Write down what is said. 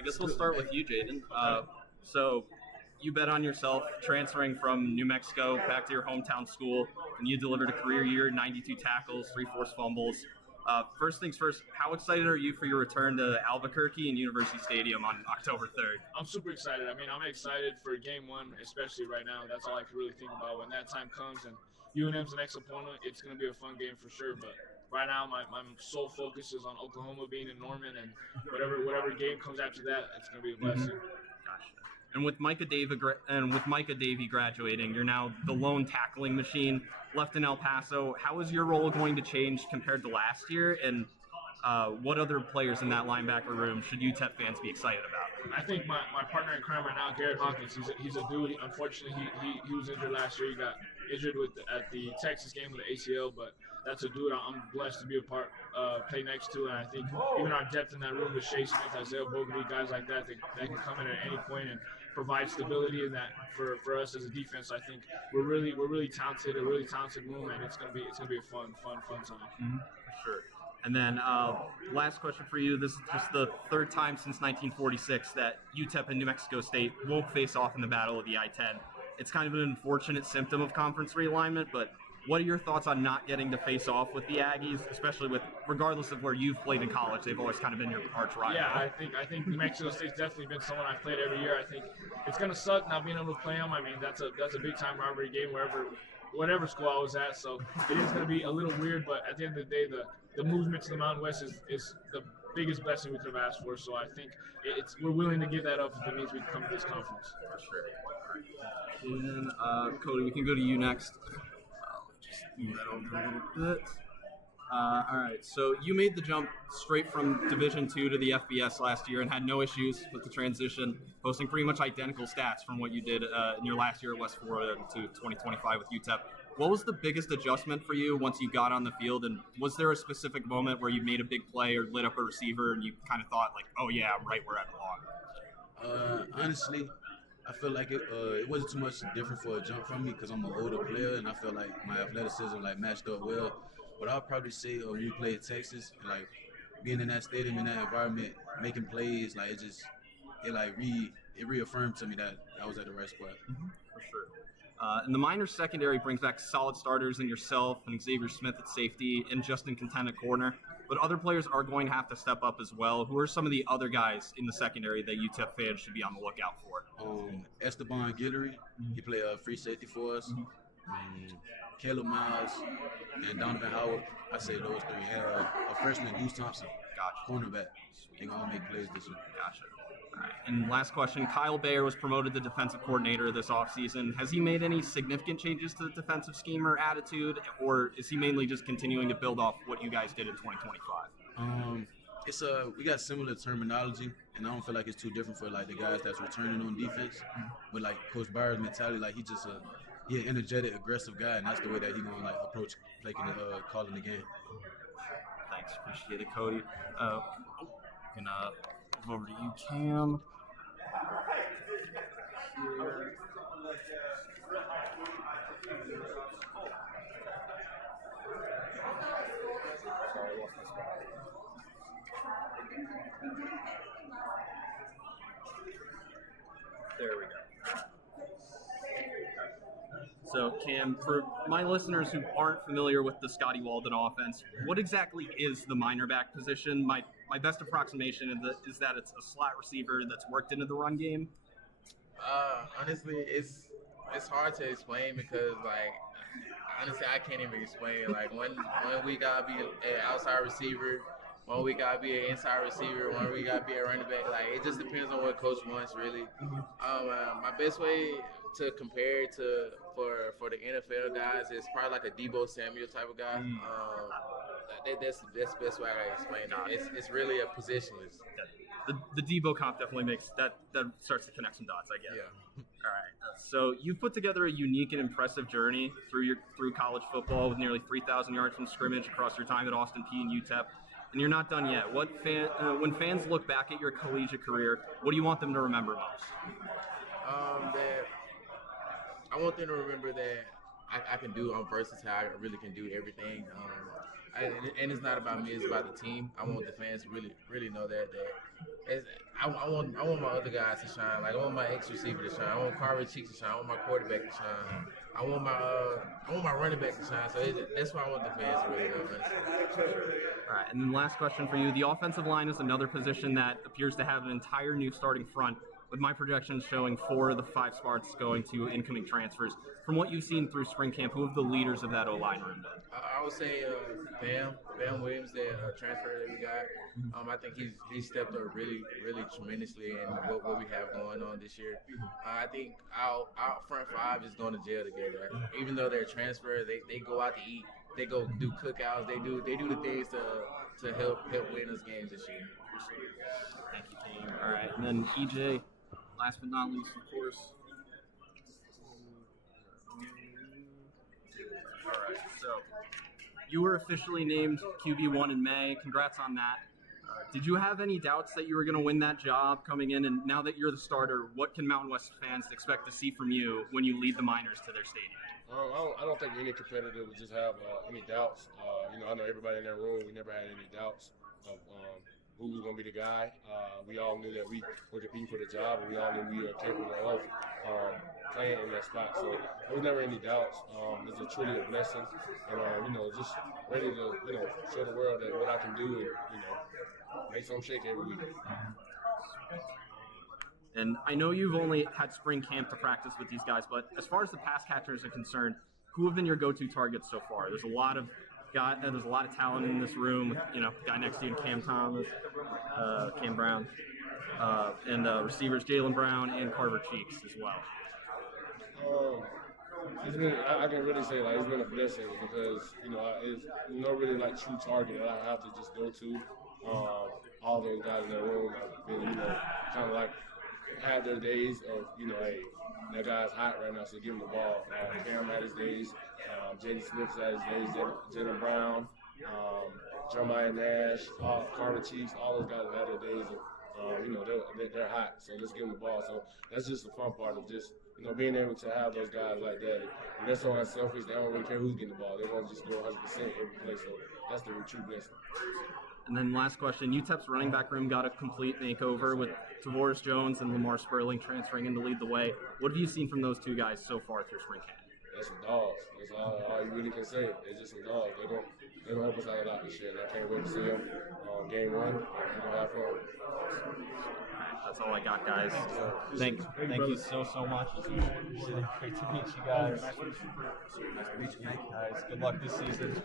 I guess we'll start with you, Jayden. So you bet on yourself transferring from New Mexico back to your hometown school, and you delivered a career year, 92 tackles, 3 forced fumbles. First things first, how excited are you for your return to Albuquerque and University Stadium on October 3rd? I'm super excited. I mean, I'm excited for game one, especially right now. That's all I can really think about. When that time comes and UNM's the next opponent, it's going to be a fun game for sure. But right now, my sole focus is on Oklahoma being in Norman, and whatever game comes after that, it's going to be a blessing. Gotcha. And with Micah Davey graduating, you're now the lone tackling machine left in El Paso. How is your role going to change compared to last year? And what other players in that linebacker room should UTEP fans be excited about? I think my partner in crime right now, Garrett Hawkins, he's a dude. Unfortunately, he was injured last year. He got injured at the Texas game with the ACL, but that's a dude I'm blessed to be a part, play next to. And I think even our depth in that room with Shea Smith, Isaiah Bogey, guys like that, they can come in at any point and provide stability in that for us as a defense. I think we're really talented, a really talented room, and it's gonna be a fun time. Mm-hmm. For sure. And then last question for you. This is just the third time since 1946 that UTEP and New Mexico State won't face off in the Battle of the I-10. It's kind of an unfortunate symptom of conference realignment, but what are your thoughts on not getting to face off with the Aggies, especially regardless of where you've played in college? They've always kind of been your arch rival. Yeah, I think New Mexico State's definitely been someone I've played every year. I think it's gonna suck not being able to play them. I mean, that's a big time rivalry game whatever school I was at. So it is going to be a little weird, but at the end of the day, the movement to the Mountain West is the biggest blessing we could have asked for. So I think we're willing to give that up if it means we can come to this conference. For sure. And then, Kode, we can go to you next. Just move that over a little bit. All right, so you made the jump straight from Division II to the FBS last year and had no issues with the transition, posting pretty much identical stats from what you did in your last year at West Florida to 2025 with UTEP. What was the biggest adjustment for you once you got on the field, and was there a specific moment where you made a big play or lit up a receiver and you kind of thought, like, oh, yeah, I'm right where I belong? Honestly, I feel like it wasn't too much different for a jump from me because I'm an older player and I feel like my athleticism matched up well. But I'll probably say when we played Texas, being in that stadium, in that environment, making plays, it reaffirmed to me that I was at the right spot. Mm-hmm. For sure. And the Miners secondary brings back solid starters in yourself and Xavier Smith at safety and Justin Content at corner. But other players are going to have to step up as well. Who are some of the other guys in the secondary that UTEP fans should be on the lookout for? Esteban Guillory, he played free safety for us. Caleb Miles and Donovan Howard. I say those three. And a freshman, Deuce Thompson, cornerback. They're going to make plays this year. Gotcha. All right. And last question, Kyle Bayer was promoted to defensive coordinator this offseason. Has he made any significant changes to the defensive scheme or attitude, or is he mainly just continuing to build off what you guys did in 2025? We got similar terminology, and I don't feel like it's too different for the guys that's returning on defense. But Coach Bayer's mentality, he's just an energetic, aggressive guy, and that's the way that he's gonna approach calling the game. Thanks, appreciate it, Kode. Can move over to you, Cam. Here. Sorry, I lost my spot. There we go. So, Cam, for my listeners who aren't familiar with the Scotty Walden offense, what exactly is the minor back position? My best approximation is that it's a slot receiver that's worked into the run game. Honestly, it's hard to explain because, honestly, I can't even explain. One week I'll be an outside receiver, 1 week I'll be an inside receiver, 1 week I'll be a running back. It just depends on what coach wants, really. My best way to compare it to for the NFL guys is probably a Deebo Samuel type of guy. That's the best way I can explain it. It's really a positionless. The Deebo comp definitely makes that starts to connect some dots, I guess. Yeah. All right. So you've put together a unique and impressive journey through college football with nearly 3,000 yards from scrimmage across your time at Austin Peay and UTEP. And you're not done yet. When fans look back at your collegiate career, what do you want them to remember most? That I want them to remember that I can do. I'm versatile. I really can do everything. And it's not about me. It's about the team. I want the fans to really know that I want my other guys to shine. Like I want my ex receiver to shine. I want Carver Cheeks to shine. I want my quarterback to shine. I want my running back to shine. So that's why I want the fans to really know. All right, and then last question for you. The offensive line is another position that appears to have an entire new starting front, with my projections showing 4 of the 5 spots going to incoming transfers. From what you've seen through spring camp, who have the leaders of that O-line room been? I would say Bam Williams, the transfer that we got. I think he's stepped up really tremendously in what we have going on this year. I think our front 5 is going to jail together. Even though they're transferred, they go out to eat. They go do cookouts. They do the things to help win us games this year. Thank you, team. All right, and then EJ, last but not least, of course. All right, so you were officially named QB1 in May. Congrats on that. Did you have any doubts that you were going to win that job coming in? And now that you're the starter, what can Mountain West fans expect to see from you when you lead the Miners to their stadium? I don't think any competitor would just have any doubts. I know everybody in that room, we never had any doubts of who was going to be the guy. We all knew that we were competing for the job, and we all knew we were capable of playing in that spot. So there was never any doubts. It's truly a blessing, and just ready to show the world that what I can do, and make some shake every week. And I know you've only had spring camp to practice with these guys, but as far as the pass catchers are concerned, who have been your go-to targets so far? There's a lot of talent in this room. Guy next to you, Cam Thomas, Cam Brown, and receivers Jaylen Brown and Carver Cheeks as well. I can really say it's been a blessing because it's no really true target that I have to just go to. All those guys in that room have been kind of had their days of hey, that guy's hot right now, so give him the ball. Cam had his days. J.D. Smith had his days. Jaylen Brown, Jeremiah Nash, Carver Cheeks, all those guys have had their days. They're hot, so let's give them the ball. So that's just the fun part of just being able to have those guys like that. And they're so unselfish; they don't really care who's getting the ball. They want to just go 100% every play. So that's the true blessing. And then last question, UTEP's running back room got a complete makeover with Tavoris Jones and Lamar Sperling transferring in to lead the way. What have you seen from those two guys so far through spring camp? That's some dogs. That's all you really can say. They're just some dogs. They're gonna help us out a lot this year. And I can't wait to see them game 1. We're gonna have fun. All right, that's all I got, guys. Thank you so much. Great to meet you guys. Nice to meet you. Guys, good luck this season.